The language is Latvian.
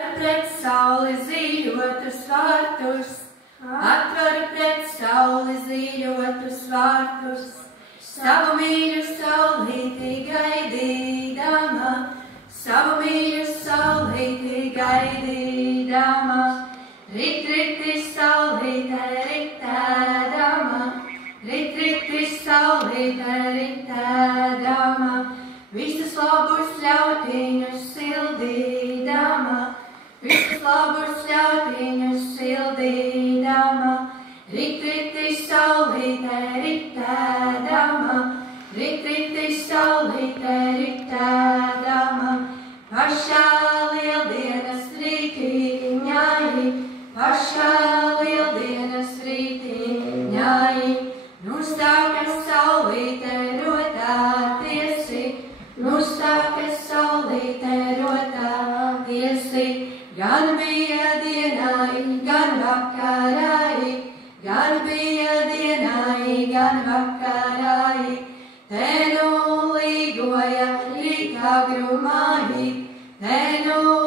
Pret sauli zīļotus vārtus, atveru pret sauli zīļotus vārtus, savu mīļu saulīti gaidīdama, savu mīļu saulīti gaidīdama. Rit, riti, saulīte ritēdama, rit, riti, saulīte ritēdama, visus labus ļautiņus sildīdama, visus labus ļautiņus sildīdama. Rit, riti, saulīte ritēdama, rit, riti, saulīte ritēdama. Pašā lieldienas rītiņai, pašā lieldienas rītiņai, nu stākas saulīte rotātiesi, nu stākas saulīte rotātiesi, gan bija dienai, gan vakarai, gan bija dienai, gan vakarai, te nu līgoja Rīgā grumai, te nu